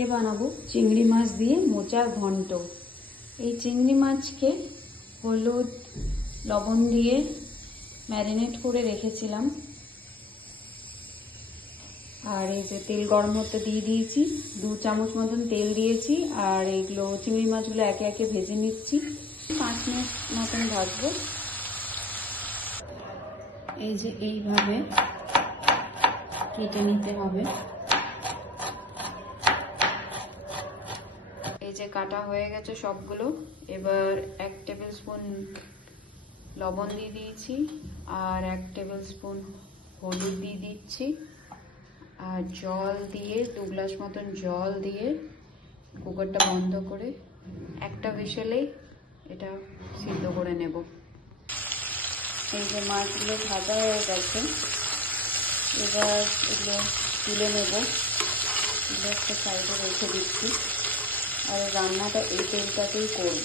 আজকে বানাবো চিংড়ি মাছ দিয়ে মোচার ঘন্ট। এই চিংড়ি মাছকে হলুদ লবণ দিয়ে ম্যারিনেট করে রেখেছিলাম। আর এই যে তেল গরম হতে দিয়ে দিয়েছি, 2 চামচ মতন তেল দিয়েছি। আর এইগুলো চিংড়ি মাছগুলো একে একে ভেজে নিচ্ছি। 5 মিনিট মতন ভাজবো। এই যে এইভাবে কেটে নিতে হবে। এই যে কাটা হয়ে গেছে সবগুলো। এবার 1 টেবিল স্পুন লবণ দিয়ে দিয়েছি, আর 1 টেবিল স্পুন হলুদ দিয়ে দিচ্ছি, আর জল দিয়ে 2 গ্লাস মতন জল দিয়ে কুকারটা বন্ধ করে একটা হুইসেলেই এটা সিদ্ধ করে নেব। এই যে মাছগুলো ভাজা হয়ে গেছে, এবার এগুলো তুলে নেব। এগুলো একটা সাইডে রেখে দিচ্ছি। আর রান্নাটা এই তেলটাতেই করব।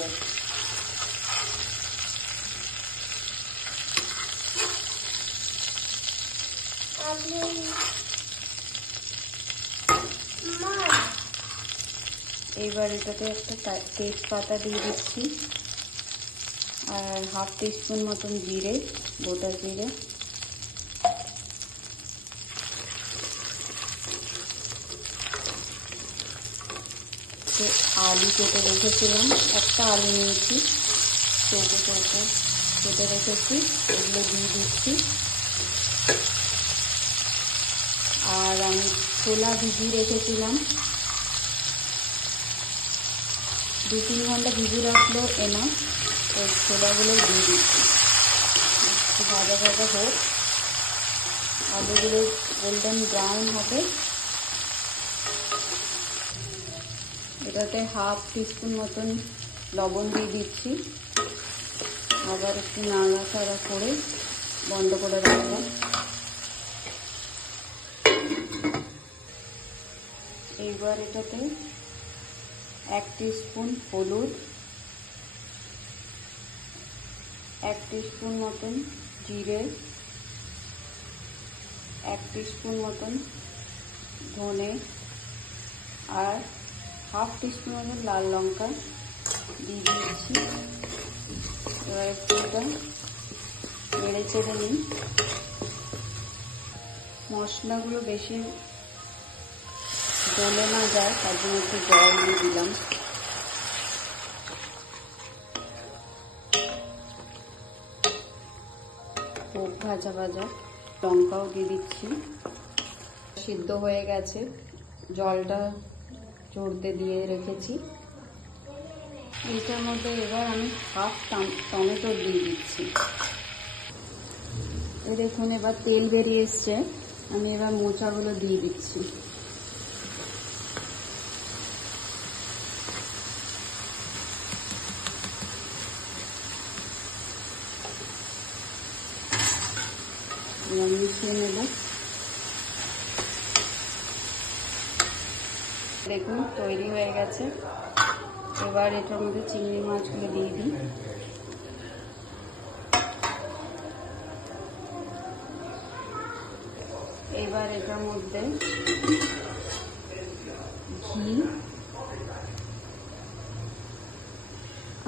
এইবার এটাতে একটা তেজপাতা দিয়ে দিচ্ছি, আর 1/2 টিস্পুন মতন জিরে, গোটা জিরে, আলু কেটে রেখেছিলাম, একটা আলু নিয়েছি, চৌকো চৌকো কেটে রেখেছি, এগুলো দিয়ে দিচ্ছি। আর আমি ছোলা ভিজিয়ে রেখেছিলাম, 2-3 ঘন্টা ভিজিয়ে রাখলো এনা। ওই ছোলাগুলো দিয়ে দিচ্ছি। ভাজা ভাজা হোক, আলুগুলো গোল্ডেন ব্রাউন হবে। এটাতে 1/2 টিস্পুন মতন লবণ দিয়ে দিচ্ছি। আবার একটু নাড়াচাড়া করে বন্ধ করে রাখবো। এইবার এটাতে 1 টিস্পুন হলুদ, 1 টিস্পুন মতন জিরে, 1 টিস্পুন মতন ধনে, আর 1/2 টিস্পুন মতন লাল লঙ্কা দিয়ে দিচ্ছি। এবার একটু এটা নেড়ে চেড়ে নিই। মশলাগুলো বেশি গলে না যায়, তার জন্য একটু জল দিয়ে দিলাম। খুব ভাজা ভাজা লঙ্কাও দিয়ে দিচ্ছি। সিদ্ধ হয়ে গেছে, জলটা ঝরতে দিয়ে রেখেছি। এটার মধ্যে এবার আমি 1/2 টমেটো দিয়ে দিচ্ছি। দেখুন এবার তেল বেরিয়ে এসছে, আমি এবার মোচাগুলো দিয়ে দিচ্ছি। মিশিয়ে নেব। দেখুন তৈরি হয়ে গেছে। এবার এটার মধ্যে চিংড়ি মাছগুলো দিয়ে দিই। এবার এটার মধ্যে ঘি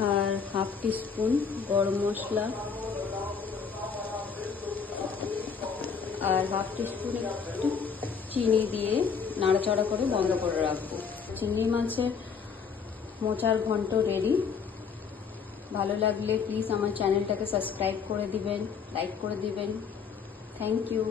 আর 1/2 টিস্পুন গরম মশলা আর 1/2 টিস্পুন একটু চিনি দিয়ে নাড়াচাড়া করে বন্ধ করে রাখবো। চিংড়ি মাছের মোচার ঘন্ট রেডি। ভালো লাগলে প্লিজ আমার চ্যানেলটাকে সাবস্ক্রাইব করে দিবেন, লাইক করে দিবেন। Thank you.